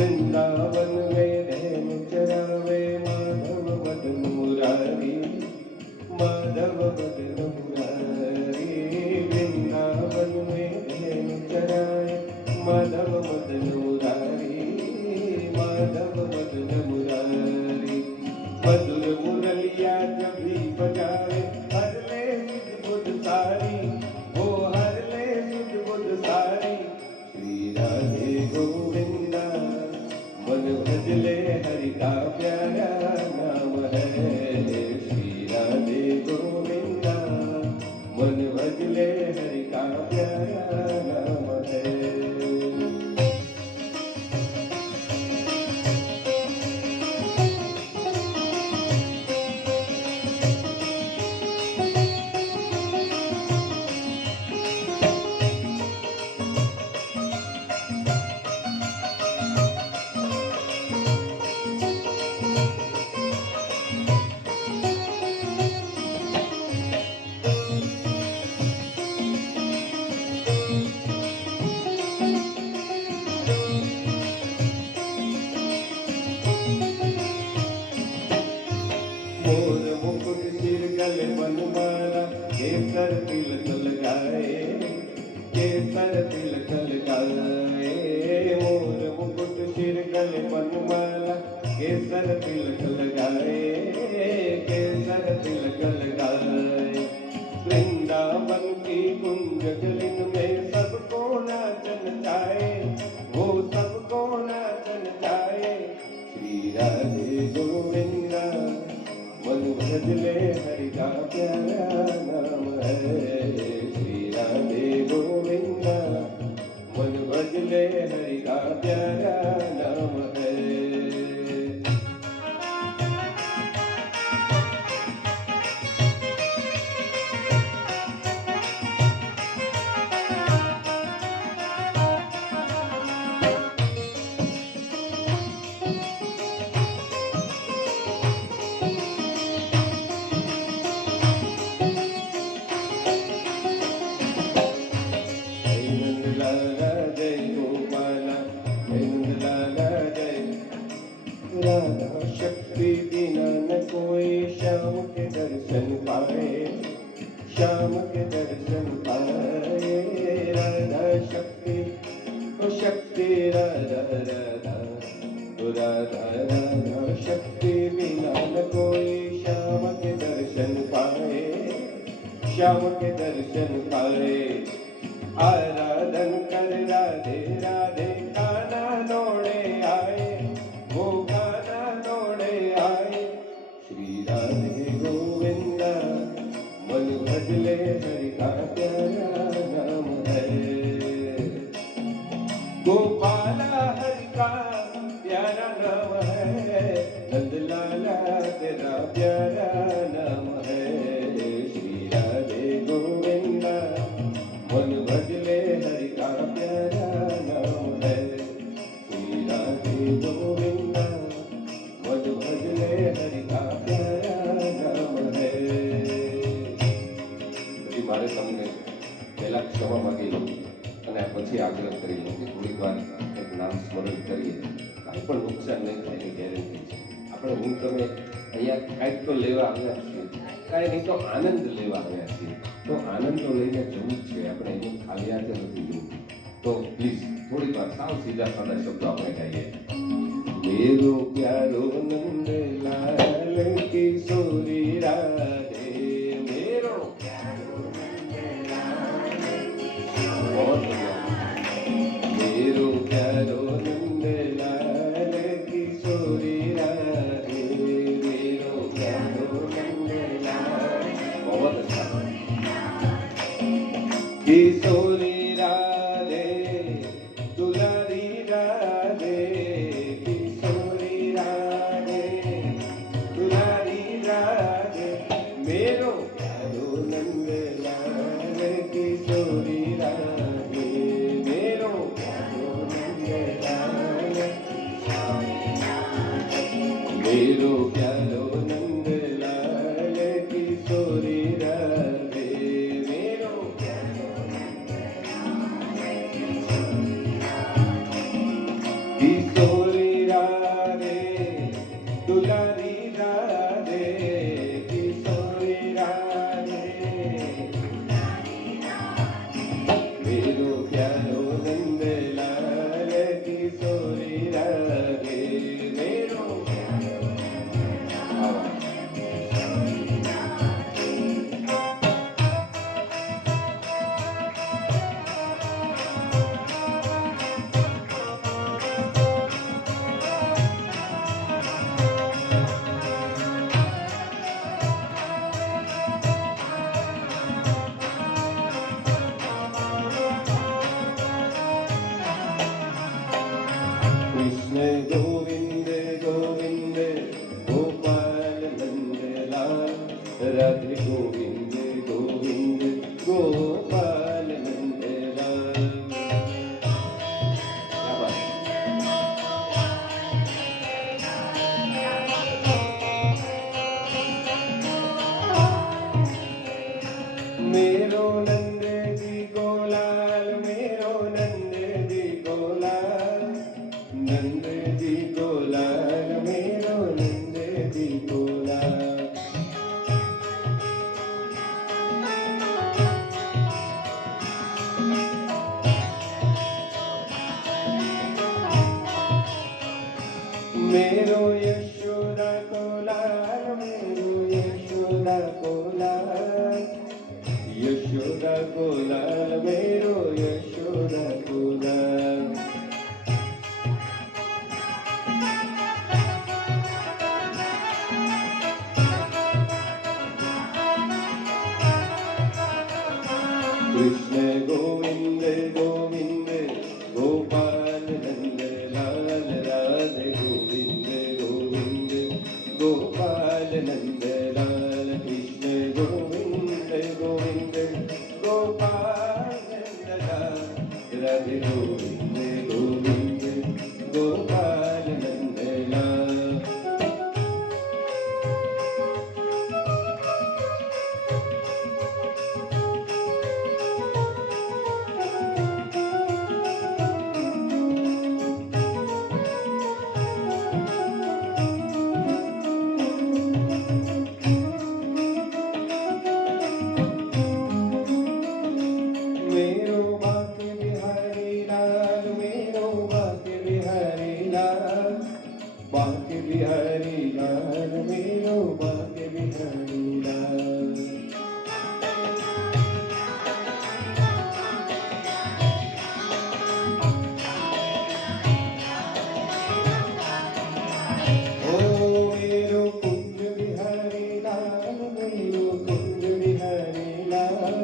वृंदावन में धेनु चरावे माधव मदन मुरारी, माधव मदन मुरारी। वृंदावन में धेनु चरावे माधव मदन मुरारी, माधव मदन मुरारी। मधुर मुरलिया जब भी बजावे हर ले सिद्ध बुद्ध सारी, वो हर ले सिद्ध बुद्ध सारी। श्री राधे गोविंदा मन भजले हरि का प्यारा नाम है। श्री राधे गोविंदा मन भजले हरि का प्यारा नाम है। मोर मुकुट सिर गले बनमाला, केसर तिलक लगाए, केसर तिलक लगाए। मोर मुकुट सिर गले बनमाला, केसर तिलक लगाए, केसर तिलक लगाए। वृंदावन की कुंज गलिन में सबको नाचन चाहे, वो सबको नाचन चाहे। श्री राधे गोविंदा मन भजले हरि का प्यारा नाम है। श्री राधे गोविंदा मन भजले हरि का प्यारा नाम है। जय गोपाला नंदलाला जय। राधा शक्ति बिना न कोई श्याम के दर्शन पाए, श्याम के दर्शन पाए। राधा शक्ति ओ शक्ति राधा राधा, राधा राधा शक्ति बिना न कोई श्याम के दर्शन पाए, श्याम के दर्शन पाए। आराधन कर राधे राधे गाना दौड़े आए, वो गाना दौड़े आए। श्री राधे गोविंदा मन भजले हरि का प्यारा नाम है। गोपाला हरि का प्यारा नाम है, नंदलाला तेरा प्यारा नाम है। श्री राधे गोविंदा मन भजले हरि का प्यारा नाम है। श्री राधे गोविंदा मन भजले हरि का प्यारा नाम है। પછી મારે તમને પહેલા ક્ષમા માગી લઉં અને પછી આગ્રહ કરી લઉં કે થોડીક વાર એક નામ સ્મરણ કરીએ, કાંઈ પણ નુકસાન નહીં થાય એની ગેરંટી છે. આપણે હું તમે અહીંયા કાંઈક તો લેવા આવ્યા છીએ, કાંઈ નહીં તો આનંદ લેવા આવ્યા છીએ. તો આનંદ તો લઈને જવું જ છે, આપણે એનું ખાલી હાથે નથી જવું. તો પ્લીઝ થોડીક વાર સાવ સીધા સાદા શબ્દો આપણે ગાઈએ. મેરો પ્યારો નંદલાલ કિશોરી રાધે, મેરો પ્યારો નંદલાલ बहुत बढ़िया। मेरो प्यारो नंदलाल किशोरी राधे, मेरो प्यारो नंदलाल, बहुत अच्छा। किशोरी राधे दुलारी राधे, किशोरी राधे दुलारी राधे। मेरो प्यारो नंदलाल किशोरी राधे, मेरो प्यारो नंदलाल, मेरो प्यारो नंदलाल किशोरी राधे, मेरो किशोरी कृष्ण गोविंद गोविंद गोपाल नंदलाल राधे गोविंद गोविंद गोपाल नंदलाल। मेरो नंद जी गोलाल, मेरो नंद जी गोलाल, नंद जी गोलाल, मेरो नंद जी गोलाल। मेरो यशोदा गोलाल, मेरो यशोदा गोलाल, यशोदा गोलाल, मेरो यशोदा गोलाल। कृष्ण गोविंद गोविंद गोपाल नंदलाल राधे गोविंद गोविंद गोपाल नंदलाल। कृष्ण गोविंद गोविंद गोपाल नंदलाल राधे गोविंद गोविंद गोपाल नंदलाल। मेरो बाके बिहारी लाल, मेरो बाके बिहारी लाल, बाके बिहारी लाल, मेरो बाके बिहारी लाल। ओ मेरो कुंज बिहारी लाल, मेरो कुंज बिहारी लाल,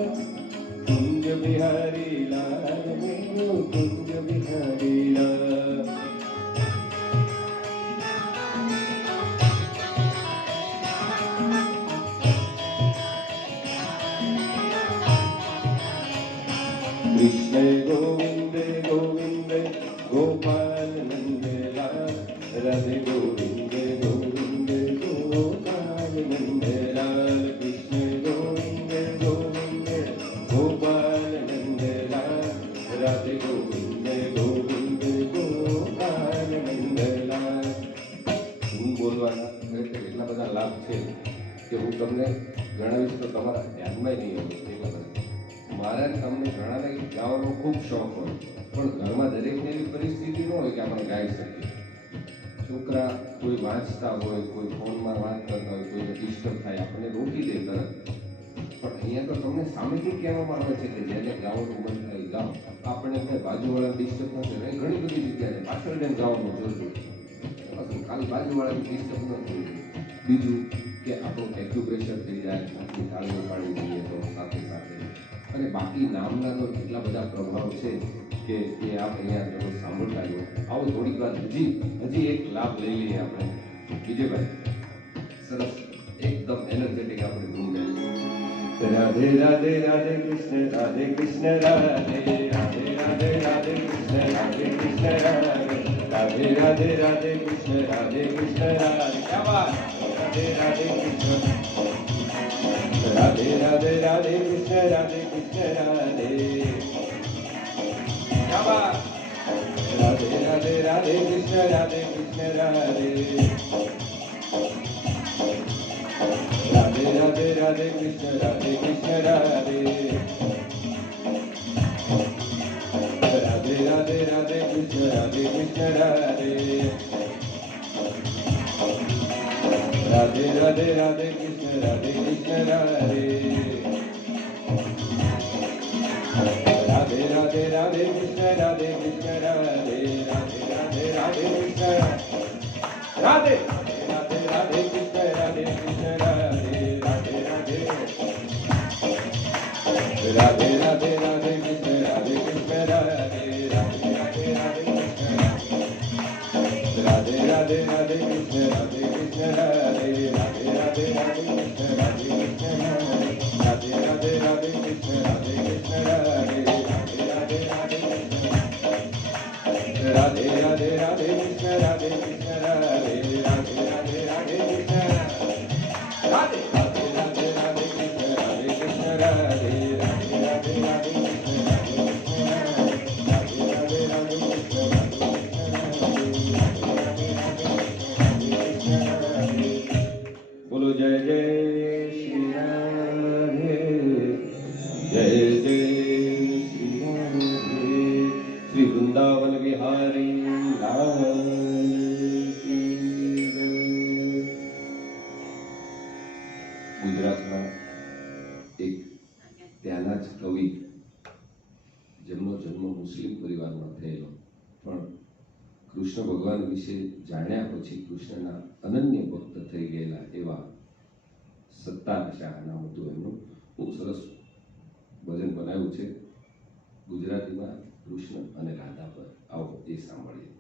कुंज बिहारी लाल, मेरो कुंज बिहारी लाल। कृष्ण गोविंद गोविंद गोपाल नंदलाल राधे गोविंद गोविंद गोपाल नंदलाल। कृष्ण गोविंद गोविंद गोपाल नंदलाल राधे गोविंद गोविंद गोपाल नंदलाल। હું બોલવાના એટલા બધા લાભ છે કે હું તમને જણાવીશ તો તમારા ધ્યાનમાં નહીં આવે એટલા બધા। મારે તમને ઘણાને ગાવાનો ખૂબ શોખ હોય, પણ ઘરમાં દરેકને એવી પરિસ્થિતિ ન હોય કે આપણે ગાઈ શકીએ। છોકરા કોઈ વાંચતા હોય, કોઈ ફોનમાં વાત કરતા હોય, કોઈને ડિસ્ટર્બ થાય, આપણને રોકી દે તરત। પણ અહીંયા તો તમને સામેથી કહેવામાં આવે છે કે જેને ગાવાનું મન થાય ગાઓ। આપણે કંઈ બાજુવાળા ડિસ્ટર્બ થશે ને ઘણી બધી જગ્યાએ પાછળ જઈને ગાવાનું જરૂર છે, ખાલી બાજુવાળાને ડિસ્ટર્બ ન થવું જોઈએ। બીજું કે આપણું એક્યુપ્રેશર થઈ જાય, આપણી તાળીઓ પાડી દઈએ તો સાથે સાથે। અને બાકી નામનાનો એટલા બધા પ્રભાવ છે કે એ આપ અહીંયા તમે સાંભળતા જો। આવો થોડીક વાર હજી એક લાભ લઈ લઈએ આપણે। વિજયભાઈ સરસ એકદમ એનર્જેટિક આપણે ધૂમ ગાઈએ। રાધે રાધે રાધે કૃષ્ણ રાધે કૃષ્ણ રાધે રાધે રાધે રાધે કૃષ્ણ રાધે કૃષ્ણ રાધે રાધે રાધે રાધે કૃષ્ણ રાધે કૃષ્ણ રાધે। क्या बात। राधे राधे कृष्ण राधे राधे राधे कृष्ण राधे कृष्ण राधे। क्या बात। राधे राधे राधे कृष्ण राधे कृष्ण राधे राधे राधे राधे कृष्ण राधे कृष्ण राधे राधे राधे राधे कृष्ण राधे कृष्ण राधे राधे राधे राधे कृष्ण राधे कृष्ण राधे राधे राधे राधे कृष्ण राधे कृष्ण राधे राधे राधे राधे कृष्ण राधे राधे राधे कृष्ण राधे कृष्ण राधे राधे राधे राधे राधे राधे कृष्ण राधे कृष्ण राधे राधे राधे राधे कृष्ण રાધે રાધે કૃષ્ણ રાધે કૃષ્ણ રાધે રાધે રાધે રાધે કૃષ્ણ રાધે કૃષ્ણ રાધે રાધે રાધે કૃષ્ણ રાધે કૃષ્ણ રાધે રાધે રાધે રાધે રાધે રાધે રાધે કૃષ્ણ રાધે કૃષ્ણ રાધે રાધે રાધે રાધે કૃષ્ણ રાધે રાધે રાધે રાધે કૃષ્ણ રાધે કૃષ્ણ રાધે રાધે રાધે રાધે કૃષ્ણ રાધે કૃષ્ણ રાધે રાધે રાધે કૃષ્ણ રાધે બોલો જય જય શ્રી રાધે જય જય શ્રી રાધે શ્રી વૃંદાવન વિહારી લાલ કી જય. ગુજરાતમાં એક ત્યાંના જ કવિ જેમનો જન્મ મુસ્લિમ પરિવારમાં થયેલો પણ કૃષ્ણ ભગવાન વિશે જાણ્યા પછી કૃષ્ણના અનન્ય ભક્ત થઈ ગયેલા એવા સત્તાર શાહ નામ હતું એમનું. બહુ સરસ ભજન બનાવ્યું છે ગુજરાતીમાં કૃષ્ણ અને રાધા પર. આવો એ સાંભળીએ.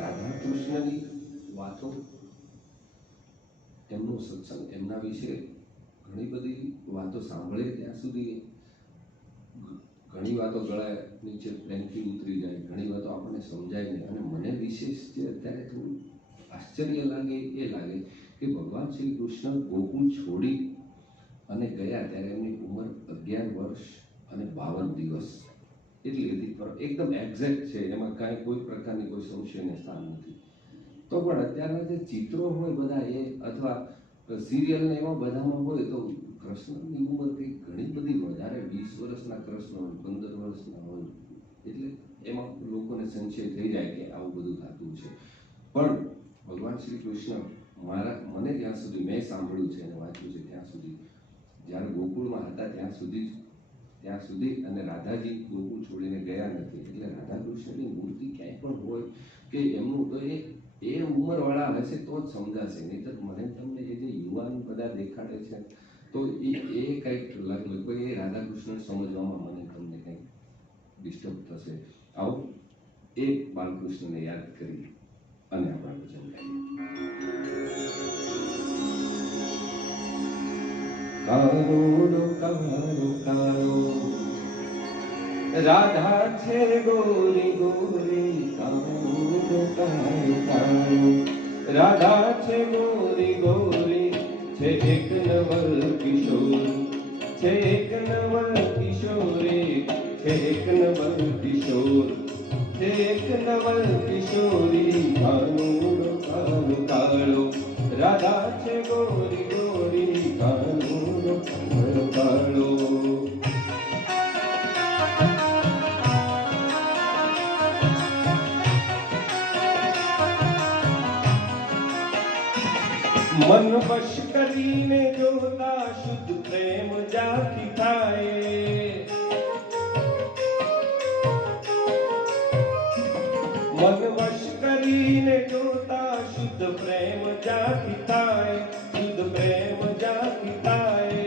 રાધા કૃષ્ણની વાતો, એમનો સત્સંગ, એમના વિશે ઘણી બધી વાતો સાંભળે ત્યાં સુધી ઘણી વાતો ગળા નીચે પ્રેમથી ઉતરી જાય, ઘણી વાતો આપણને સમજાય નહીં. અને મને વિશેષ જે અત્યારે થોડું આશ્ચર્ય લાગે એ લાગે કે ભગવાન શ્રી કૃષ્ણ ગોકુળ છોડી અને ગયા ત્યારે એમની ઉંમર 11 વર્ષ અને 52 દિવસ એટલી હતી. પણ એકદમ એક્ઝેક્ટ છે, એમાં કાંઈ કોઈ પ્રકારની કોઈ સંશયને સ્થાન નથી. તો પણ અત્યારના જે ચિત્રો હોય બધા એ અથવા સિરિયલ ને એમાં બધામાં હોય તો કૃષ્ણની ઉંમર કંઈક ઘણી બધી વધારે, 20 વર્ષના કૃષ્ણ હોય, 15 વર્ષના હોય, એટલે એમાં લોકોને સંશય થઈ જાય કે આવું બધું થતું છે. પણ ભગવાન શ્રી કૃષ્ણ મને જ્યાં સુધી મેં સાંભળ્યું છે અને વાંચ્યું છે ત્યાં સુધી, જ્યારે ગોકુળમાં હતા ત્યાં સુધી અને રાધાજી ગોકુળ છોડીને ગયા નથી. એટલે રાધા કૃષ્ણની મૂર્તિ ક્યાંય પણ હોય કે એમનું તો એ ઉંમરવાળા હશે તો જ સમજાશે. નહીં તો મને તમને એ જે યુવાન બધા દેખાડે છે તો એ કંઈક લગભગ એ રાધા કૃષ્ણ સમજવામાં મને તમને કંઈક ડિસ્ટર્બ થશે. આવો એ બાલકૃષ્ણને યાદ કરી અને આપણા ભજન ગાઈએ. કારો કારો કારો રાધા છે ગોરી ગોરી, કારો કારો કારો રાધા છે ગોરી ગોરી, છે એક નવલ કિશોર, છે એક નવલ કિશોરી, છે એક નવલ કિશોર, છે એક નવલ કિશોરી, કાનૂર કાળો કાળો રાધા છે ગોરી ગોરી, કાનૂર કાળો કાળો. મન વશ કરીને જોતા શુદ્ધ પ્રેમ જાતિ થાય, મન વશ કરીને જોતા શુદ્ધ પ્રેમ જાતિ થાય, શુદ્ધ પ્રેમ જાતિ થાય.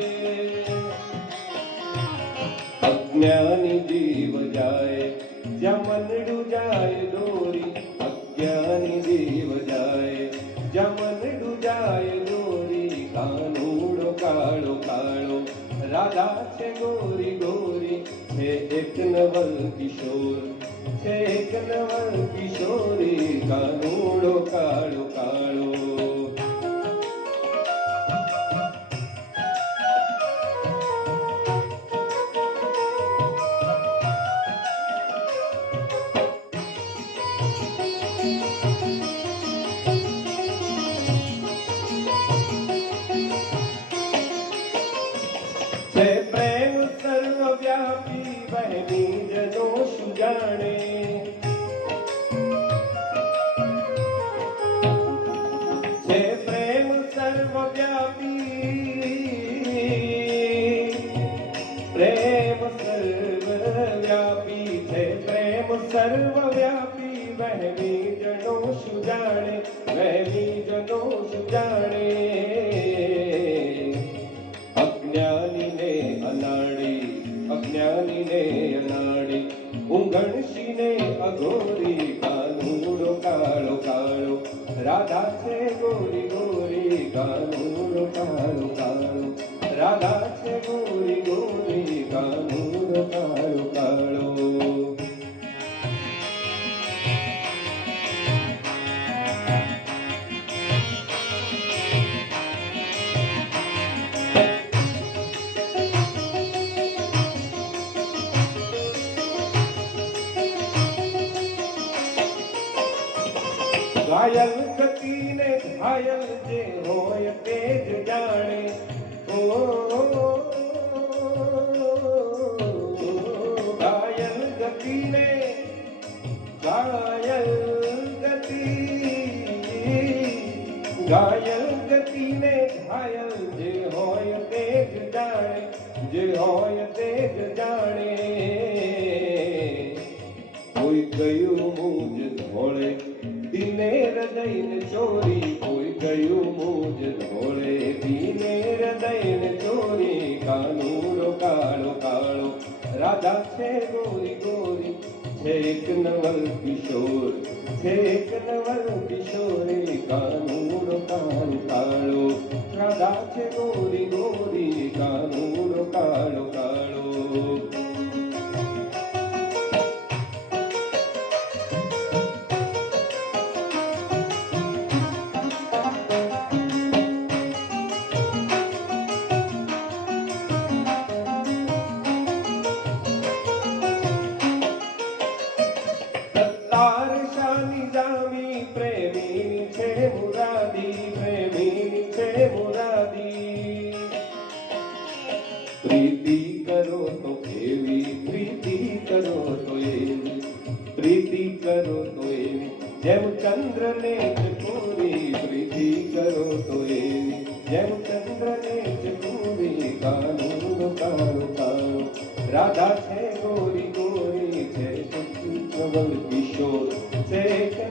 અજ્ઞાની જીવ જાય જ્યાં મનડું જાય દોરી, અજ્ઞાની જીવ જાય જ્યાં મનડું જાય દોરી, કાનૂડો કાળો કાળો રાધા છે ગોરી ગોરી, છે એક નવલ કિશોર, છે એક નવલ કિશોરી, કાનૂડો કાળો કાળો. છે પ્રેમ સર્વવ્યાપી બહેની જનો શું જાણે, સર્વવ્યાપી વહેમી જનો સુજાણે, વહેમી જનો સુજાણે. અજ્ઞાનીને અનાડી, અજ્ઞાનીને અનાડી, ઊંઘણશીને અઘોરી, કાનુડો કાળો કાળો, રાધા છે ગોરી ગોરી, કાનુડો કાળો કાળો, રાધા છે ગોરી ગોરી, કાનુડો કાળો કાળો. ઘાયલ ગતિને ઘાયલ જે હોય તે જ જાણે. ઓ ઘાયલ ગતિને, ઘાયલ ગતિ, ઘાયલ ગતિને ઘાયલ જે હોય તે જ જાણે, જે હોય તે જ જાણે. કોઈ ગયું મુજ ધોળે દીને હૃદયને ચોરી, કોઈ ગયું મુજ ધોળે દીને હૃદયને ચોરી, કાનુડો કાળો કાળો, રાધા છે ગોરી ગોરી, છે એક નવલ કિશોર, છે એક નવલ કિશોરી, કાનુડો કાળો કાળો, રાધા છે ગોરી ગોરી, કાનુડો કાળો કાળો. પ્રેમી છે મુરાદી, પ્રેમી છે મુરાદી. પ્રીતિ કરો તો એવી, પ્રીતિ કરો તો એવી, પ્રીતિ કરો તો એવી, જેમ ચંદ્રને ચકોરી, પ્રીતિ કરો તો એવી, જેમ ચંદ્રને ચકોરી, કાનુડો કાળો કાળો, રાધા છે ગોરી ગોરી, છે નવલ કિશોર, છે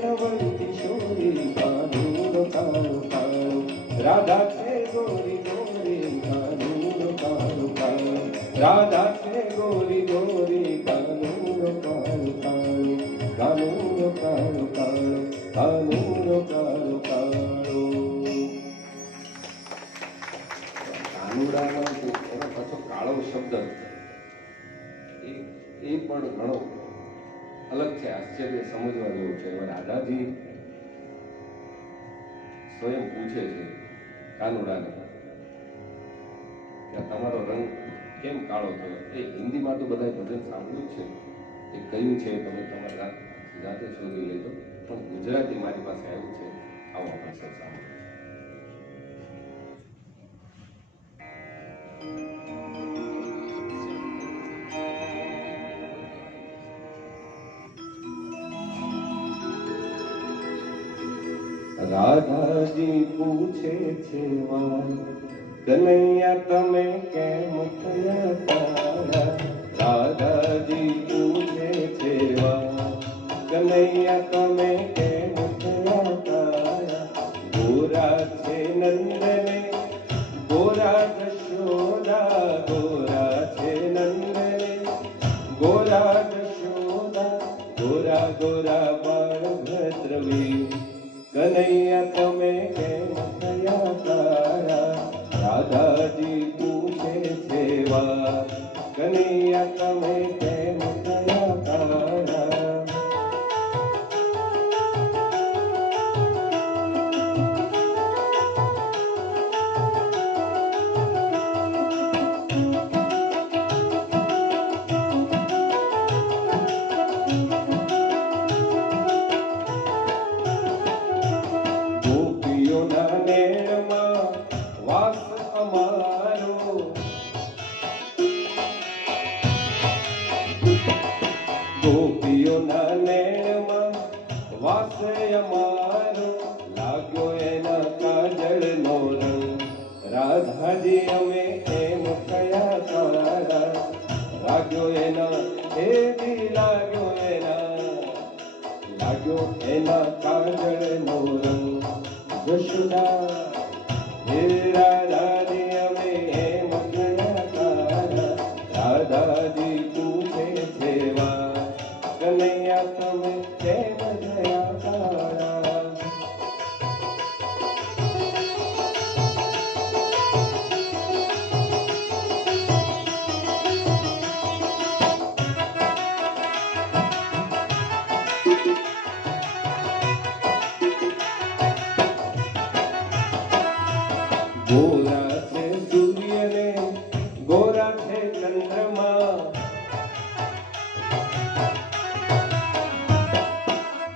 નવલ કિશોરી, કાનુડો કાળો કાળો, રાધા છે ગોરી ગોરી, કાનુડો કાળો કાળો, રાધા છે ગોરી ગોરી, કાનુડો કાળો કાળો, કાનુડો કાળો કાળો, કાનુડો કાળો કાળો. કાનુડામાં એનો પાછો કાળો શબ્દ એ પણ ઘણો અલગ છે, આશ્ચર્ય સમજવા જેવું છે. રાધાજી સ્વયં પૂછે છે કાનુડાને કે તમારો રંગ કેમ કાળો થયો. એ હિન્દીમાં તો બધા ભજન સાંભળ્યું છે, એ કયું છે તમે તમારા જાતે શોધી લેજો, પણ ગુજરાતી મારી પાસે આવ્યું છે, આવો આપણે સૌ સાંભળો. રાધાજી પૂછે છે કનૈયા તમે કેમ થયા તારા. રાધાજી પૂછે છે કનૈયા તમે કેમ થયા તારા. ગોરા છે નંદને, ગોરા જશોદા, ગોરા છે નંદને, ગોરા જશોદા, ગોરા ગોરા બાળભદ્રવી. કનૈયા તમે કેમ થયા તારા. રાધાજી પૂછે છે કનૈયા તમે કેમ થયા તારા. વાસ અમારો, ગોપીઓના નેણમાં વાસ અમારો, લાગ્યો એના કાજળનો રંગ. રાધાજી અમે એમ થયા તારા. લાગ્યો એના એ દી લાગ્યો એના લાગ્યો એના કાજળનો રંગ. જશોદા હે રાધાજી અમે એમ ગયા તારા. રાધાજી પૂછે છે વા, કનૈયા તમે કેમ ગયા તારા. ગોરા છે સૂર્ય ને ગોરા છે ચંદ્રમા.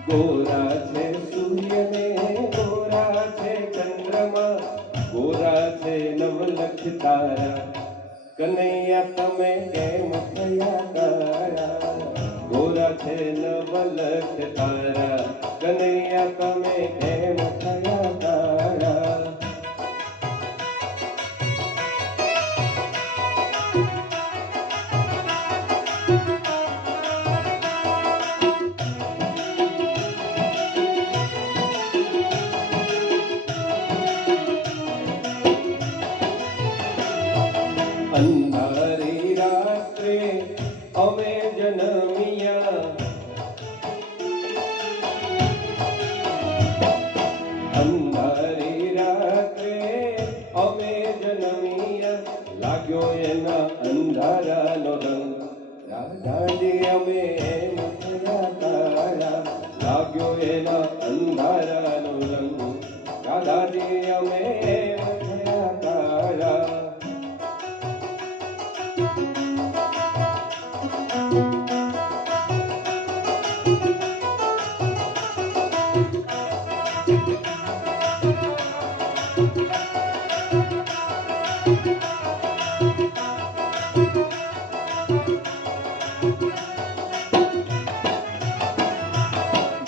ગોરા છે સૂર્ય ને ગોરા છે ચંદ્રમા. ગોરા છે નવલખ તારા. કનૈયા તમે કેમ થયા તારા. ગોરા છે નવલખ તારા. કનૈયા તમે કેમ થયા તારા. અંધારી રાત્રે અમે જન્મિયા. અંધારી રાત્રે અમે જન્મિયા. લાગ્યો એના અંધારાનો રંગ. રાધાજી અમે એમ થયા તારા. લાગ્યો એના અંધારાનો રંગ. રાધાજી અમે એમ થયા તારા.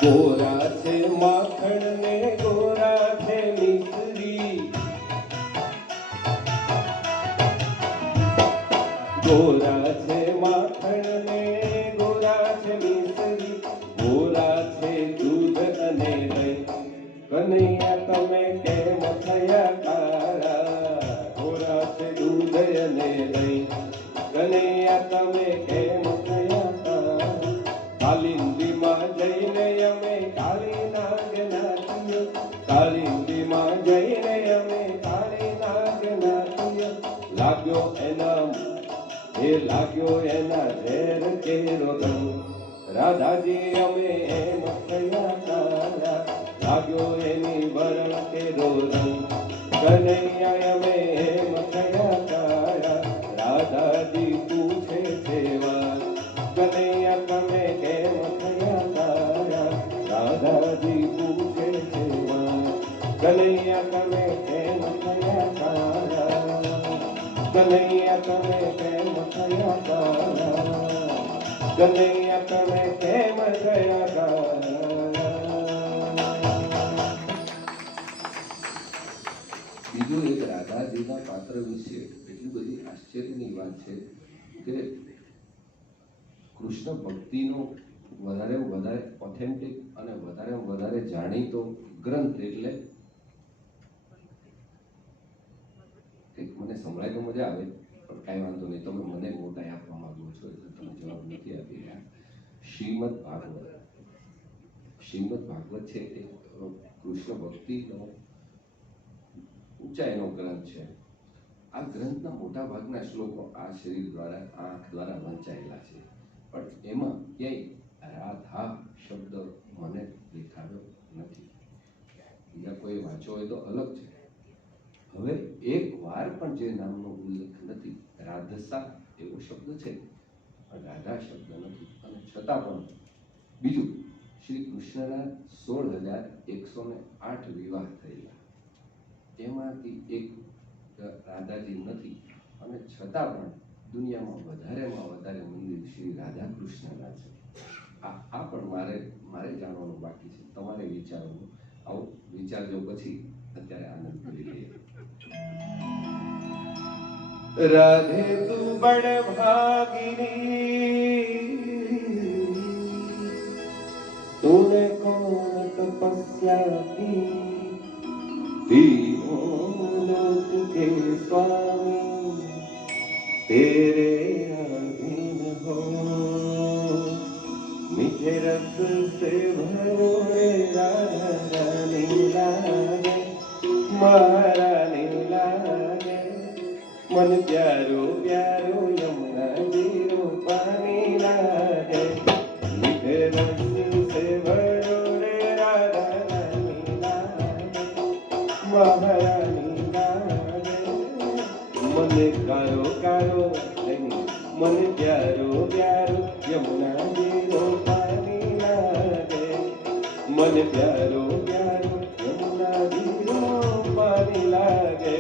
ગોરા છે માખણ ને ગોરા છે મિશ્રી. ગોરા છે માખણ ને ગોરા છે મિશ્રી. ગોરા છે દૂધ અને દહીં. કનૈયા તમે કેમ થયા તારા. ગોરા છે દૂધ અને દહીં. કનૈયા તમે કેમ થયા તારા. કાલિંદીમાં જઈને અમે કાળી નાગ નાચીએ. કાલિંદીમાં જઈને અમે કાળી નાગ નાચીએ. લાગ્યો એના લાગ્યો એના ઝેર કેરો રંગ. રાધાજી અમે એમ થયા તારા. લાગ્યો એની વરણ કેરો રંગ. કનૈયા અમે એમ થયા તારા. રાધાજી પૂછે છે વા, કનૈયા તમે કેમ થયા તારા. રાધાજી પૂછે છે વા, કનૈયા તમે કેમ થયા તારા. કનૈયા તમે કેમ થયા તારા. કનૈયા તમે કેમ થયા તારા. બીજું એક રાધાજીના પાત્ર વિશે એટલી બધી આશ્ચર્યની વાત છે કે કૃષ્ણ ભક્તિનો વધારે ઓથેન્ટિક અને વધારે જાણીતો ગ્રંથ એટલે કંઈક મને સંભળાય તો મજા આવે, પણ કાંઈ વાંધો નહીં. તમે મને મોટાઈ આપવા માંગો છો એટલે તમે જવાબ નથી આપી રહ્યા. શ્રીમદ ભાગવત. શ્રીમદ ભાગવત છે એ કૃષ્ણ ભક્તિનો ઊંચાઈનો ગ્રંથ છે. આ ગ્રંથના મોટા ભાગના શ્લોકો આ શરીર દ્વારા આંખ દ્વારા વંચાયેલા છે, પણ એમાં ક્યાંય રાધા શબ્દ મને દેખાડ્યો નથી. બીજા કોઈ વાંચ્યો હોય તો અલગ છે. હવે એક વાર પણ જે નામનો ઉલ્લેખ નથી. રાધસા એવો શબ્દ છે પણ રાધા શબ્દ નથી. અને છતાં પણ બીજું, શ્રી કૃષ્ણના 16,108 વિવાહ થયેલા, એમાંથી એક રાધાજી નથી. અને છતાં પણ દુનિયામાં વધારે મંદિર શ્રી રાધા કૃષ્ણના છે. આ પણ મારે જાણવાનું બાકી છે. તમારે વિચારવાનું. આવું વિચારજો, પછી અત્યારે આનંદ કરી લઈએ. રાધે તું બડ ભાગીની, तूने कौन तपस्या की, तीनों लोक के स्वामी तेरे अधीन हो। मीठे रस से भरो रे राधा रानी लागे, महारानी लागे, मन प्यारो प्यारो यमुना जीरो पानी लागे। मीठे रस से भरो रे राधा रानी लागे, महारानी लागे, मन कारो कारो मन प्यारो प्यारो यमुना जीरो पानी लागे। मन प्यारो प्यारो यमुना जीरो पानी लागे।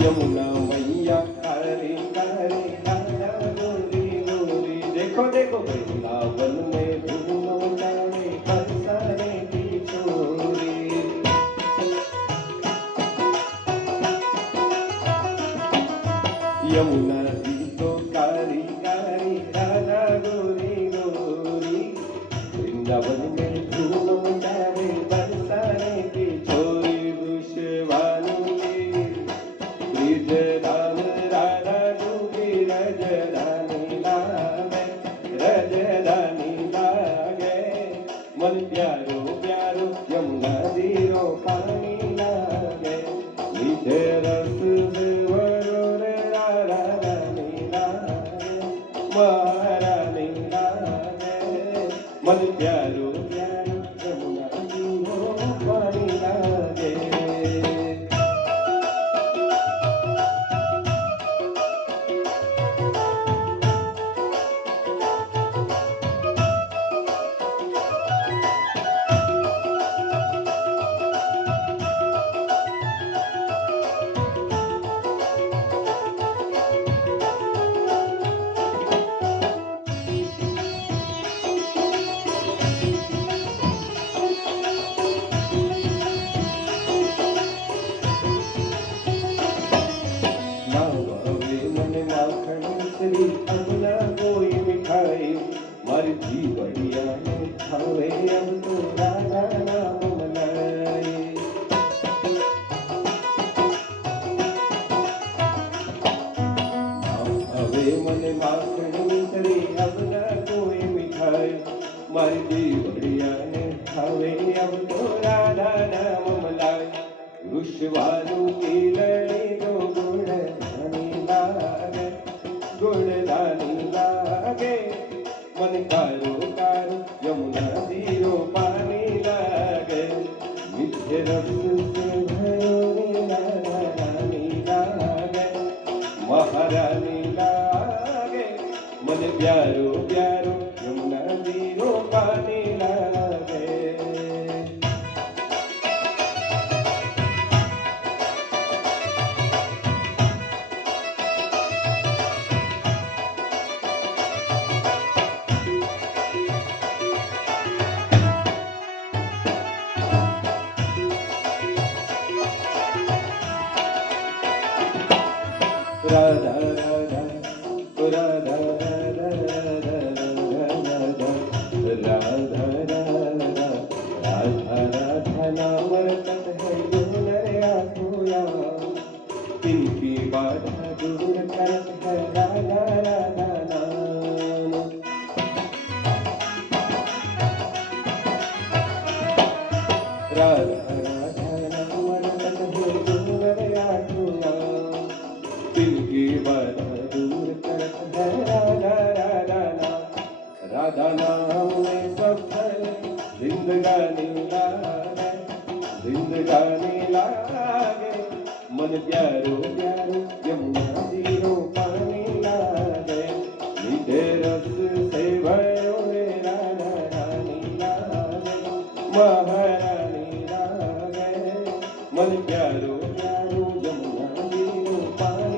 यमुना मैया कारी कारी राधा गोरी गोरी, देखो देखो वृंदावन में धूम मचाए बरसाने की छोरी। यमुना जी तो कारी कारी राधा गोरी गोरी, वृंदावन में धूम मचाए बरसाने की छोरी। वृषभानु राम राधा गोरी रजरानी लागे, रजरानी लागे, मन प्यारो प्यारो यमुना जीरो पानी लागे। मीठे रस से भरो रे राधा रानी लागे, महारानी लागे, मन प्यारो प्यारो यमुना जीरो पानी लागे। अपना कोई मिठाई मारी जी बढ़िया में खावे अब तो राधा नाम मनाए। હવે મને માખણ મિસરી अपना कोई मिठाई मारी जी बढ़िया ने खावे अब तो राधा नाम मनाए। वृषभानु की लड़ी गो गुण धनी लागे, गुणदानी लागे, मन कारो कारो यमुना जीरो पानी लागे। मीठे रस से भरो रे राधा रानी लागे, महारानी लागे, मन प्यारो प्यारो यमुना जीरो पानी लागे। राधा राधा राधा राधा राधा राधा राधा राधा राधा नाम रटत है नर आखोया, इनकी बाधा दूर करत है राधा राधा नाम। राधा राधा नाम रटत है नर आखोया, इनकी बाधा दूर करत है राधा राधा नाम। राधा नाम में सफल जिंदगानी लागे, जिंदगानी लागे, मन प्यारो प्यारो यमुना जीरो पानी लागे। मीठे रस से भयो रे राधा रानी लागे, महारानी लागे, मन प्यारो प्यारो यमुना जीरो पानी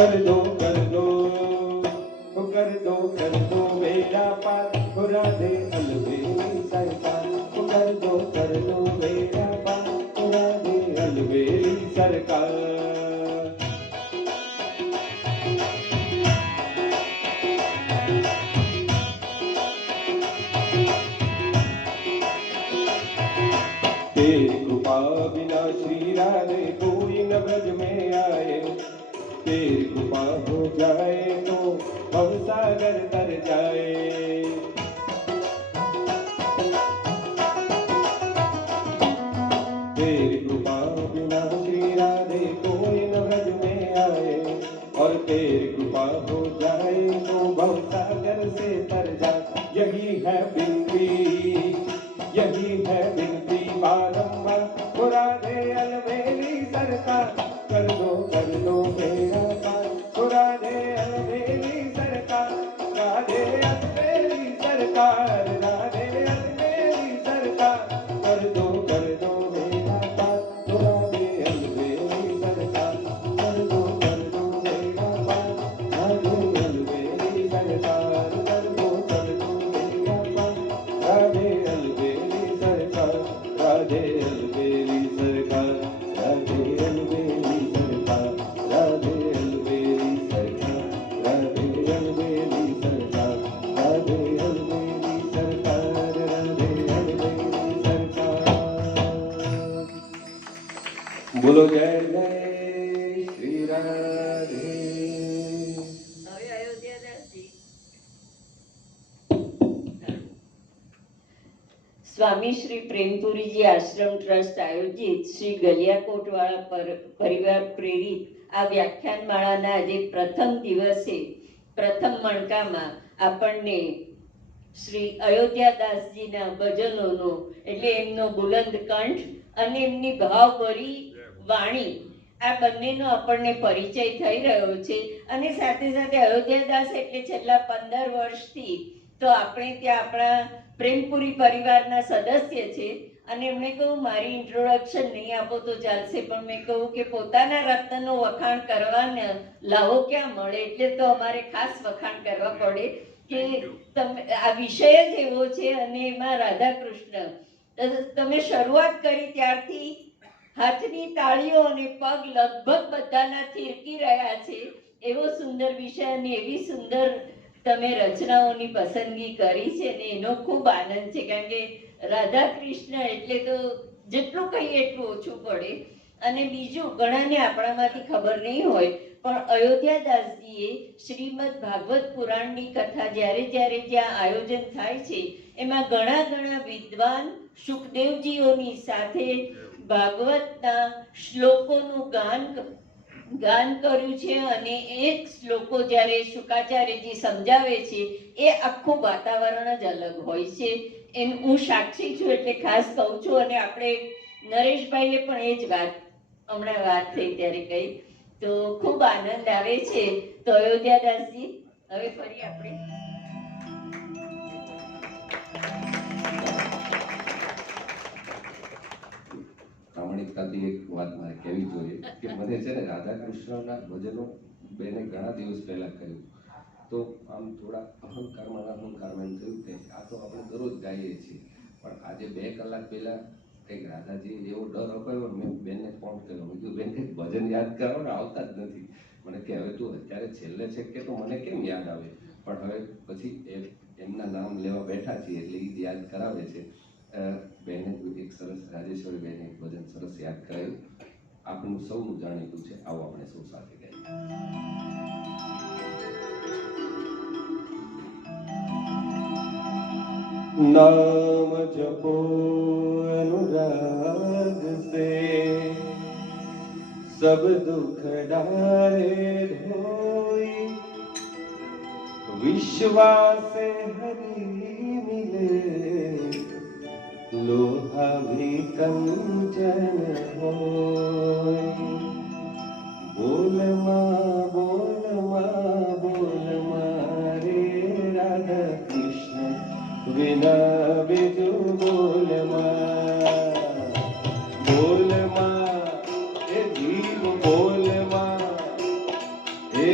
कर दो मेरा पार हो राधे अलबेली सरकार कर दो मेरा पार हो राधे अलबेली सरकार तेरी कृपा बिना श्री राधे कोई न ब्रज में आए तेरी कृपा हो जाए तो भवसागर तर जाए तेरी कृपा बिना श्री राधे कोई न ब्रज में आए और तेरी कृपा हो जाए तो भवसागर से तर जाए यही है विनती बारंबार हो राधे अलबेली सरकार कर दो मेरा पार हो राधे अलबेली सरकार राधे अलबेली सरकार राधे अलबेली सरकार कर दो मेरा पार हो राधे अलबेली सरकार कर दो मेरा पार राधे अलबेली सरकार कर दो मेरा पार राधे अलबेली सरकार राधे अलबेली सरकार राधे अलबेली सरकार राधे अलबेली सरकार राधे अलबेली सरकार राधे अलबेली सरकार राधे अलबेली सरकार बोलो जय जय श्री राधे હવે અયોધ્યાદાસજી સ્વામી શ્રી પ્રેમપુરીજી આશ્રમ ટ્રસ્ટ આયોજિત શ્રી ગલિયાકોટવાળા પરિવાર પ્રેરિત આ વ્યાખ્યાનમાળાના આજે પ્રથમ દિવસે પ્રથમ મણકામાં આપણને શ્રી અયોધ્યાદાસજીના ભજનોનો એટલે એમનો બુલંદ કંઠ અને એમની ભાવભરી વાણી આ બંનેનો આપણને પરિચય થઈ રહ્યો છે અને સાથે સાથે અયોધ્યાદાસ એટલે છેલ્લા 15 વર્ષથી તો આપણે ત્યાં આપણા પ્રેમપુરી પરિવારના સદસ્ય છે અને એમણે કહ્યું મારી ઇન્ટ્રોડક્શન નહીં આપો તો ચાલશે પણ મેં કહ્યું કે પોતાના રત્નનો વખાણ કરવાને લાવો ક્યાં મળે એટલે તો અમારે ખાસ વખાણ કરવા પડે કે તમે આ વિષય જ એવો છે અને એમાં રાધા કૃષ્ણ તમે શરૂઆત કરી ત્યારથી હાથની તાળીઓ અને પગ લગભગ બધાના થીરકી રહ્યા છે એવો સુંદર વિષય અને એવી સુંદર તમે રચનાઓની પસંદગી કરી છે ને એનો ખૂબ આનંદ છે કારણ કે રાધા કૃષ્ણ એટલે તો જેટલું કહીએ એટલું ઓછું પડે અને બીજું ઘણાને આપણામાંથી ખબર નહીં હોય પણ અયોધ્યાદાસજીએ શ્રીમદ ભાગવત પુરાણની કથા જ્યારે જ્યાં આયોજન થાય છે એમાં ઘણા વિદ્વાન સુખદેવજીઓની સાથે ભાગવતના શ્લોકોનું ગાન કર્યું છે અને એક શ્લોકો જ્યારે શુકાચાર્યજી સમજાવે છે એ આખું વાતાવરણ જ અલગ હોય છે એમ હું સાક્ષી છું એટલે ખાસ કહું છું અને આપણે નરેશભાઈએ પણ એ જ વાત હમણાં વાત થઈ ત્યારે કહી તો ખૂબ આનંદ આવે છે તો અયોધ્યાદાસજી હવે ફરી આપણે પ્રામાણિકતાથી એક વાત મારે કહેવી જોઈએ કે મને છે ને રાધા કૃષ્ણના ભજનો બેને ઘણા દિવસ પહેલા કહ્યું તો આમ થોડા અહંકારમાં એમ થયું કે આ તો આપણે દરરોજ ગાઈએ છીએ પણ આજે 2 કલાક પહેલા કંઈક રાધાજી એવો ડર અપાયો મેં બેનને ફોન કર્યો મેં કીધું બેન કંઈક ભજન યાદ કરો ને આવતા જ નથી મને કે હવે તું અત્યારે છેલ્લે છે કે તો મને કેમ યાદ આવે પણ હવે પછી એમના નામ લેવા બેઠા છીએ એટલે એ યાદ કરાવે છે બેને એક સરસ રાજેશ્વરી બેને એક ભજન સરસ યાદ કરાયું આપણું સૌનું જાણીતું છે આવો આપણે સૌ સાથે ગાઈએ नाम जपो अनुराग से सब दुख डारे धोई विश्वास हरि मिले लोहा भी कंचन होई बोल मारे राधा कृष्ण बिना बिजु बोल मां ए जीव बोल मां ए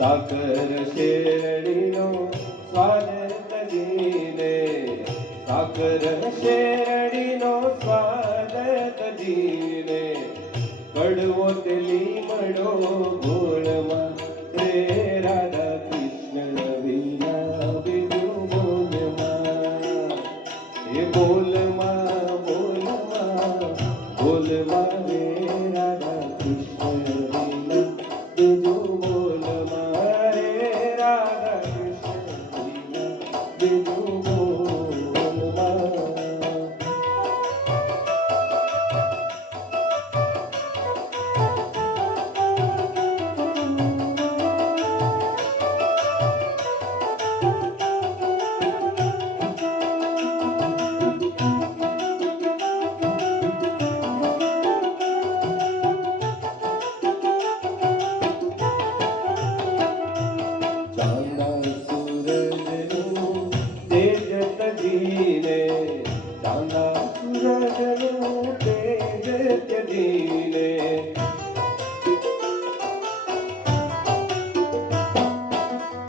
સાકર શેરડીનો સ્વાદ તજીને, સાકર શેરડીનો સ્વાદ તજીને, કડવો તે લીમડો ગોળમાં રે રાધા કૃષ્ણ વિના બીજું બોલમાં, એ બોલમાં બોલમાં બોલમાં રે રાધા કૃષ્ણ વિના બીજું બોલમાં, રે રાધા કૃષ્ણ વિના બીજું બોલમાં. ચાંદા સૂરજનું તેજ તજીને, ચાંદા સૂરજનું તેજ તજીને,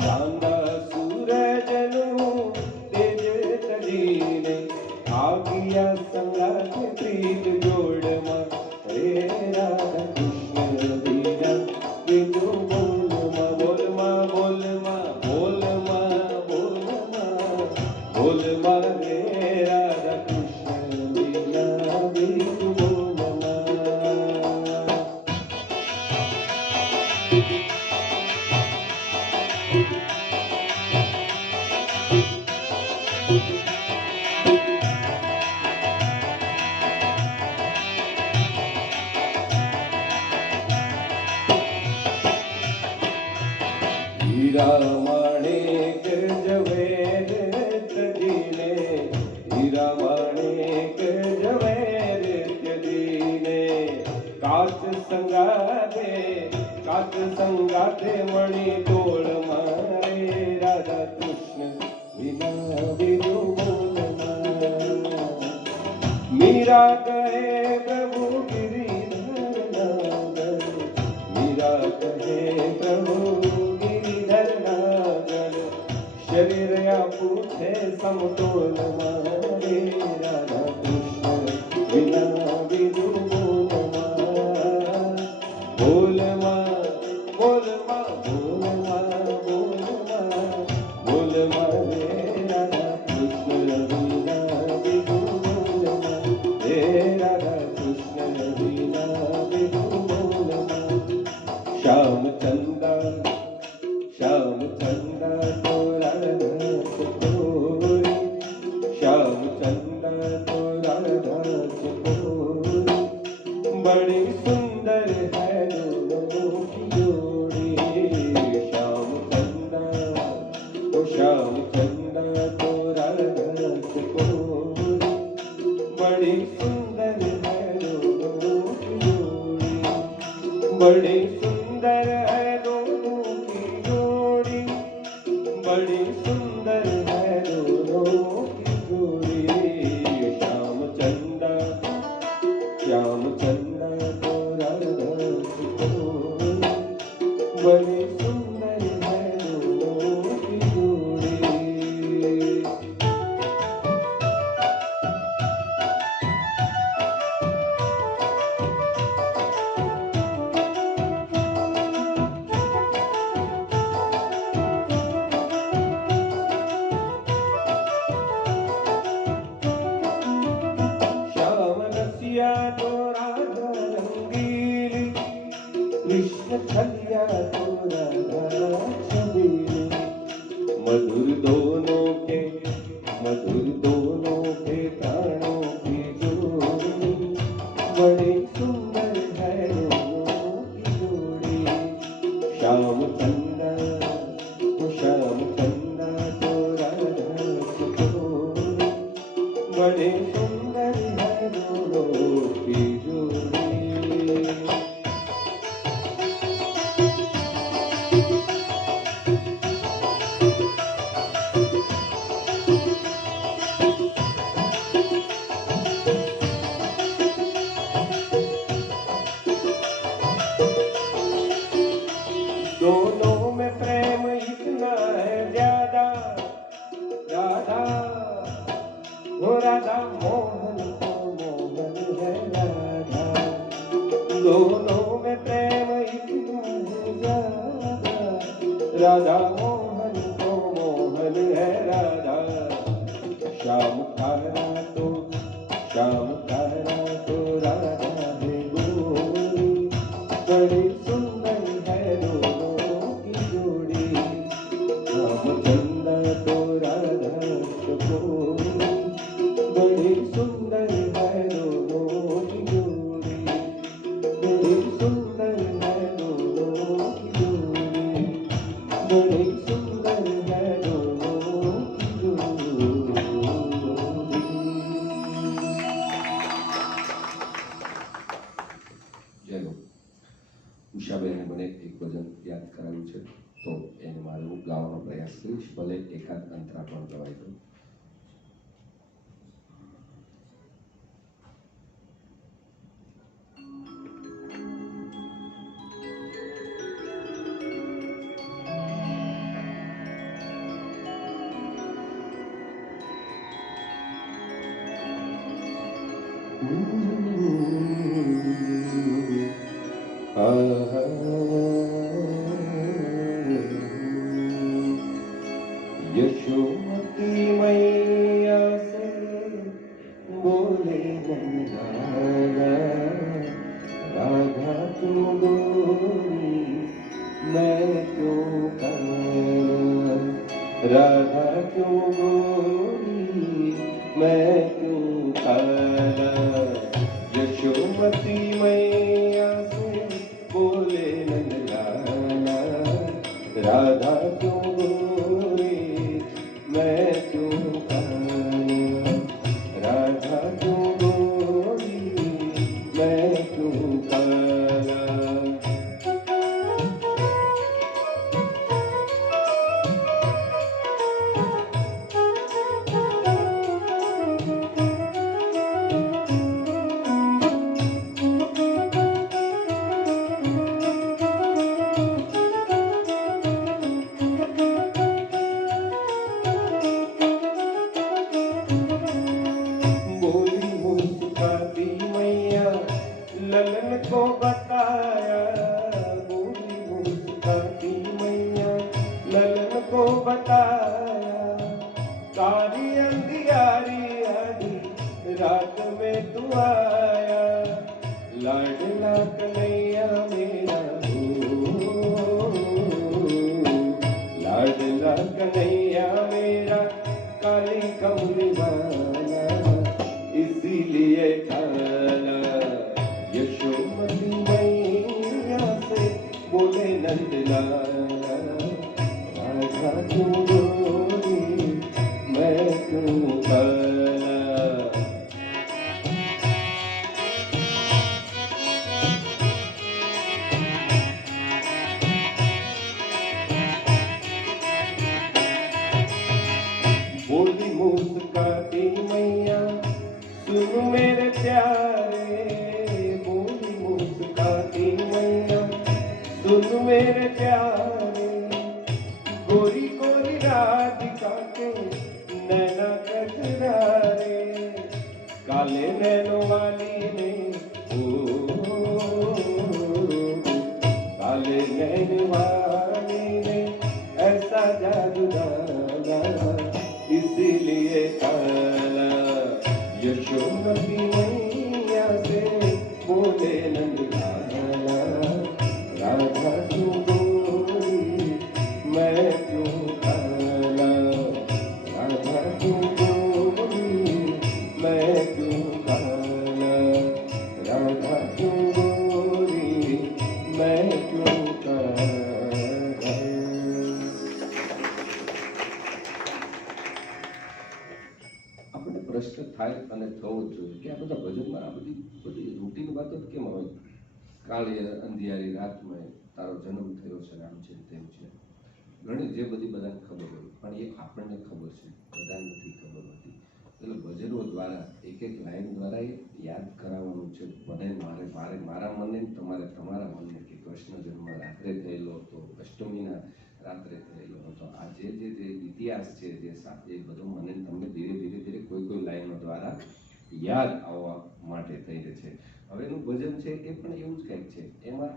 ચાંદા સૂરજનું તેજ તજીને, આવ્યા સંગાથે પ્રીત જોડમાં, હે રાધા કૃષ્ણ વિના બીજું બોલમાં, બોલમાં બોલમાં બોલમાં બોલમાં બોલમાં રે રાધા કૃષ્ણ વિના બીજું બોલમાં. હીરા માણેક ઝવેર તજીને, હીરા માણેક ઝવેર તજીને, કાચ સંગાથે મણી તોળમાં, રે રાધા કૃષ્ણ વિના બીજું બોલમાં. મીરા કહે પ્રભુ ગિરિધર નાગર, મીરા કહે પ્રભુ ગિરિધર નાગર, શરીર આપું છે સમતોલમાં, રે રાધા કૃષ્ણ વિના બીજું બોલમાં. બોલમાં બોલમાં બોલમાં બોલમાં બોલમાં રે રાધા કૃષ્ણ વિના બીજું બોલમાં, રે રાધા કૃષ્ણ વિના બીજું બોલમાં. શ્યામ ચંદા તોરા રસ કોરી, શ્યામ ચંદા તોરા રસ કોરી, बड़ी सुंदर है दोनों की जोड़ी. श्याम चंदा तोरा रस कोरी, बड़ी सुंदर है दोनों की जोड़ी, बड़ी सुंदर है दोनों की जोड़ी, बड़ी सुंदर है दोनों की जोड़ी. श्याम चंदा तोरा रस कोरी, बड़ी सुंदर है दोनों की जोड़ी. श्याम रसिया तोरा रंगीली, कृष्ण छलिया तोरा छबीली, मधुर दोनों के प्राणों की जोड़ी, बड़ी सुंदर है दोनों की जोड़ी. श्याम चंदा तोरा रस कोरी, बड़े सुंदर है दोनों की जोड़ी. राधा मोहन को मोहन है राधा, श्याम तारा तो राधा है गोरी, बड़ी सुंदर है दोनों की जोड़ी, रामचंद्र तो राधा चकोरी, बड़ी सुंदर है दोनों की जोड़ी, बड़ी सुंदर है दोनों की जोड़ी, बड़ी सुंदर है दोनों की जोड़ी। જય હો. ઉષાબેને મને એક ભજન યાદ કરાવ્યું છે, તો એને મારે હું ગાવાનો પ્રયાસ કરીશ, ભલે એકાદ અંતરા પણ ગવાય તો. यशोमती मैया से बोले नंदलाला, राधा क्यों गोरी मैं क्यों काला, राधा क्यों गोरी मैं क्यों काला, यशोमती मैया से बोले नंदलाला, राधा क्यों गोरी मैं क्यों काला, राधा क्यों गोरी मैं क्यों काला। बोली मुस्काती मैया ललन को बताया, बोली मुस्काती मैया ललन को बताया, कारी अंधियारी आधी रात में तू आया, लाडला कन्हैया मेरा हो, लाडला कन्हैया मेरा काली कमली वाला, इसीलिए काला, यशोमती मैया से बोले नंदलाला, राधा क्यों गोरी मैं क्यों काला। बोली मुस्काती मैया सुन मेरे प्यारे, बोली मुस्काती मैया सुन मेरे प्यारे, गोरी गोरी राधिका के नैना कजरारे, काले नैनों वाली ने ओ, काले नैन वाली ने ऐसा जादू डाला, इसीलिए काला, यशोमती मैया से बोले नंदलाला, राधा क्यों गोरी मैं क्यों काला, राधा क्यों गोरी मैं क्यों काला, राधा क्यों गोरी मैं क्यों काला। આપણને પ્રશ્ન થાય અને થવો જ જોઈએ કે આ બધા ભજનમાં આ બધી રૂટીન વાતો જ કેમ હોય, કાળી અંધિયારી રાતમાં તારો જન્મ થયો છે, આમ છે તેમ છે, ઘણી જે બધી બધાને ખબર હોય, પણ એ આપણને ખબર છે, બધાને નથી ખબર હોતી, એટલે ભજનો દ્વારા એક એક લાઈન દ્વારા એ યાદ કરાવવાનું છે મને, મારા મનને, તમારા મનને, કે કૃષ્ણ જન્મ રાત્રે થયેલો હતો, અષ્ટમીના રાત્રે થયેલો હતો, આ જે ઇતિહાસ છે એ બધું મને તમને ધીરે ધીરે કોઈ લાઈનો દ્વારા યાદ આવવા માટે થઈ રહે છે. હવેનું ભજન છે એ પણ એવું જ કંઈક છે, એમાં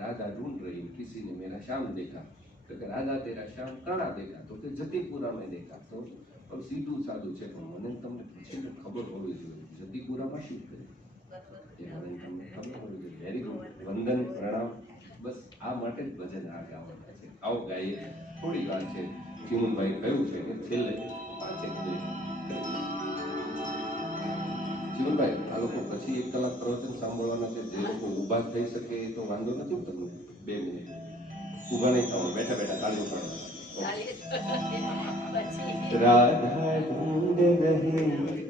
રાધા ઢૂંઢ રહી કિસીને મેરા શ્યામ દેખા, તો કે રાધા તેરા શ્યામ કાણા દેખા, તો કે જતીપુરામાં દેખા. તો હવે સીધું સાદું છે, પણ મને તમને પૂછીને ખબર હોવી જોઈએ જતીપુરામાં શું કર્યું એ મને તમને ખબર હોવી જોઈએ. વેરી ગુડ, વંદન પ્રણામ. બસ આ માટે જ ભજન આ ગાવાના છે. આવો ગાઈએ. થોડી વાર છે. ચીમનભાઈ કહ્યું છે કે છેલ્લે 5 મિનિટ. જીવનભાઈ, આ લોકો પછી 1 કલાક પ્રવચન સાંભળવાના છે. જે લોકો ઊભા થઈ શકે એ તો વાંધો નથી. તમને 2 મિનિટ ઊભા નહીં થવાનું, બેઠા બેઠા તાળીઓ પાડવાના. राधा ढूंढ रही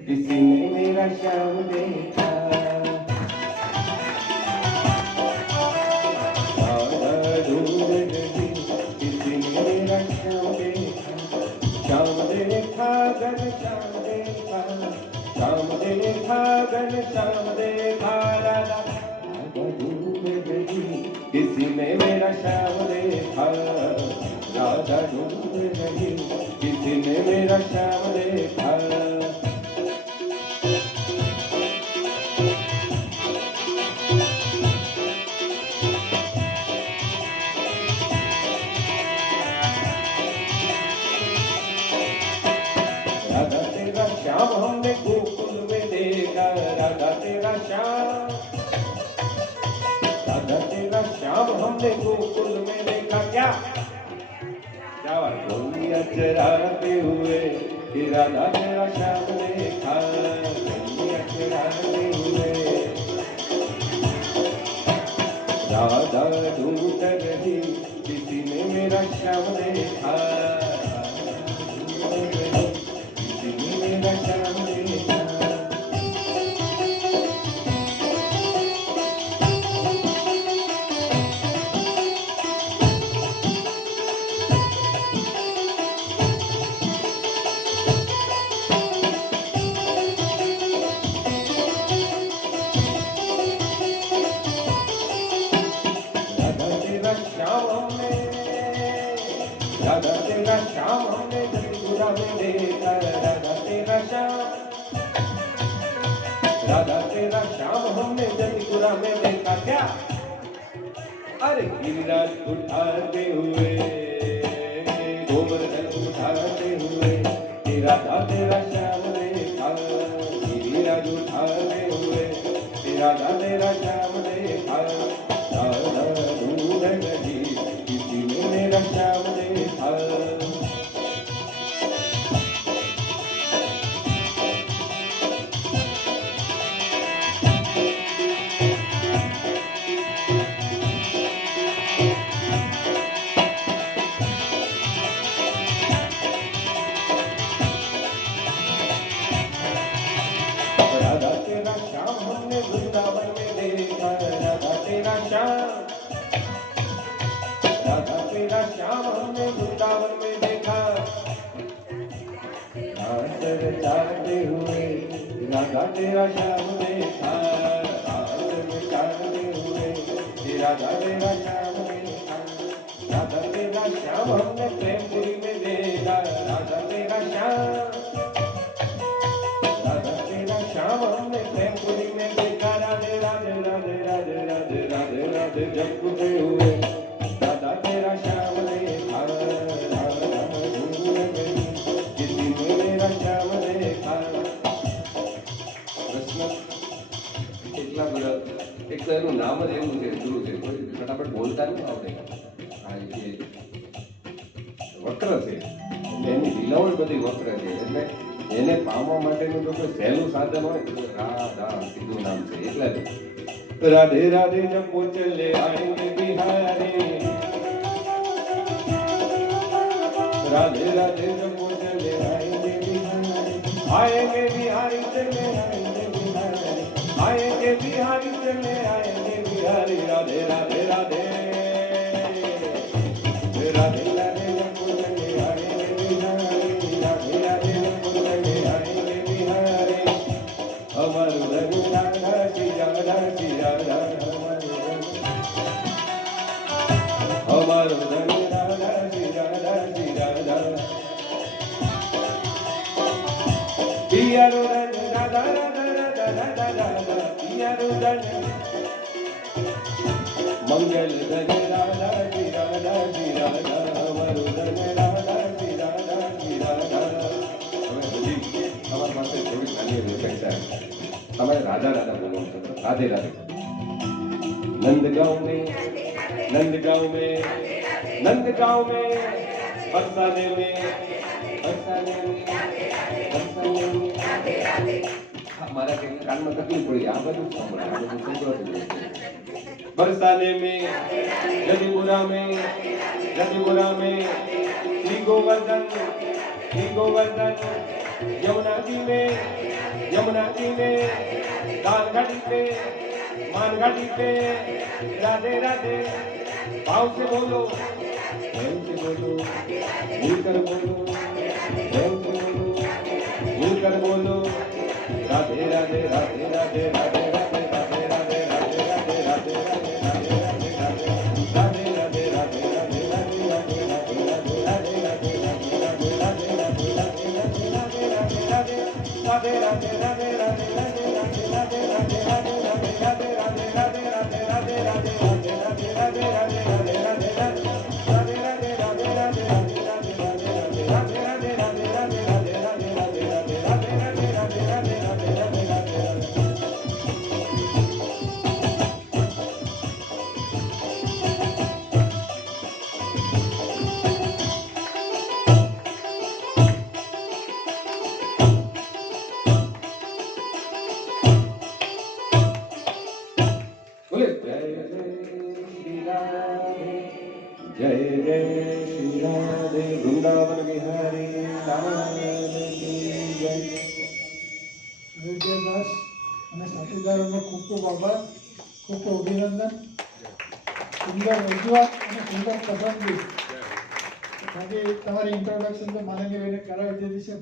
किसी ने मेरा श्याम देखा, राधा ढूंढ रही किसी ने मेरा श्याम देखा, श्याम देखा घन श्याम देखा, श्याम देखा घन श्याम देखा, राधा ढूंढ रही किसी ने मेरा श्याम देखा, राधा ढूंढ रही किसी ने मेरा श्याम देखा. राधा तेरा श्याम हमने गोकुल में देखा, राधा तेरा श्याम, राधा तेरा श्याम हमने गोकुल में देखा. क्या गोलियां चराते हुए राधा तेरा श्याम देखा, गोलियां चराते हुए राधा ढूंढ रही किसी ने मेरा श्याम देखा, किसी ने मेरा श्याम देखा. राधा तेरा श्याम हमने जगपुरा में देखा, राधा तेरा श्याम, राधा तेरा श्याम हमने जगपुरा में देखा. क्या अरे गिरिराज उठाते हुए, गोवर्धन उठाते हुए राधा तेरा श्याम देखा, गिरिराज उठाते हुए राधा तेरा श्याम देखा. राधा ढूंढ रही किसी ने मेरा श्याम देखा. राधा तेरा श्याम हमने वृंदावन में देखा, राधा तेरा श्याम, राधा तेरा श्याम हमने वृंदावन में देखा. आसर चाहते हुए राधा तेरा श्याम देखा, आसर चाहते हुए राधा तेरा श्याम देखा. राधा तेरा श्याम हमने प्रेमपुरी में देखा, राधा तेरा श्याम, राधा तेरा श्याम हमने प्रेमपुरी में देखा. राधे राधे राधे राधे राधे राधे राधे जपते हुए राधा तेरा श्याम देखा, राधा ढूंढ रही किसी ने मेरा श्याम देखा. પ્રશ્ન એટલા બધા, એક તો એનું નામ જ એવું છે, ગુરુ છે, કોઈ ફટાફટ બોલતા નહીં આવડે. હા, એ વક્ર છે, એની લીલાઓ બધી વક્ર છે, એટલે એને પામવા માટેનું જો કોઈ સહેલું સાધન હોય તો રાધા સીધું નામ છે. એટલે રાધે રાધે જપો ચલે આएंगे बिहारी, राधे राधे जपो चले आएंगे बिहारी, आएंगे बिहारी चले आएंगे बिहारी, आएंगे बिहारी चले आएंगे बिहारी. राधे राधे राधे राधे राधे जपो चले आएंगे बिहारी, राधे राधे जपो चले आएंगे बिहारी. हमारे धनु राधा श्री राधा श्री राधा, हमारे धनु राधा श्री राधा श्री राधा. पियारो धनु राधा राधा राधा राधा राधा, पियारो धनु मंगल धनु राधा श्री राधा श्री राधा. અમારી પાસે થોડી નાની એવી અપેક્ષા છે. તમે રાધા રાધા બોલો છો. રાધે રાધે. नंदगांव में नंदगांव में नंदगांव में बरसाने में बरसाने में बरसाने में हमारा के कान में तकलीफ पड़ी आ બધું સાંભળે આ બધું સંભળાતું बरसाने में नदीपुरा में श्री गोवर्धन यमुना जी में दान घाटी पे मान घाटी पे राधे राधे भाव से बोलो प्रेम से बोलो मिलकर बोलो प्रेम से बोलो मिलकर बोलो राधे राधे राधे राधे राधे राधे राधे राधे राधे राधे राधे राधे राधे राधे राधे बोले जय जय श्री राधे वृंदावन बिहारी लाल की जय. વિજયદાસ અને સાથીદારોનો ખૂબ ખૂબ આભાર, ખૂબ ખૂબ અભિનંદન. સુંદર રજૂઆત અને સુંદર પસંદગી. આજે તમારી ઇન્ટ્રોડક્શન તો માનનીયભાઈને કરાવી દીધી છે.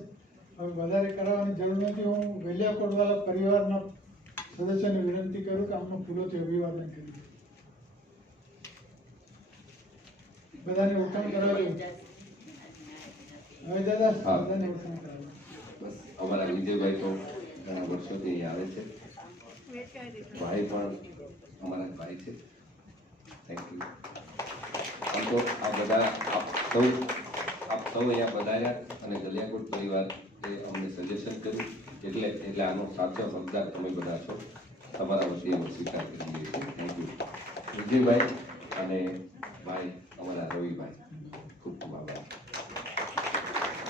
હવે વધારે કરાવવાની જરૂર નથી. હું વેલિયા કોટવાલા પરિવારના સદસ્યોને વિનંતી કરું કે આમનું ફૂલોથી અભિવાદન કર્યું. બધાને ઓળખાણ કરાવ્યું. હવે દાદા બધાને ઓળખાણ કરાવ્યું. બસ અમારા વિજયભાઈ તો ઘણા વર્ષોથી અહીં આવે છે. ભાઈ પણ અમારા ભાઈ છે. Thank you. આમ તો આ બધા આપ સૌ અહીંયા પધાર્યા અને ગલિયાકોટ પરિવાર એ અમને સજેશન કર્યું એટલે આનો સાચો હકદાર તમે બધા છો. તમારા વતી અમે સ્વીકાર કરીએ છીએ. થેન્ક યુ વિજયભાઈ અને ભાઈ અમારા રવિભાઈ.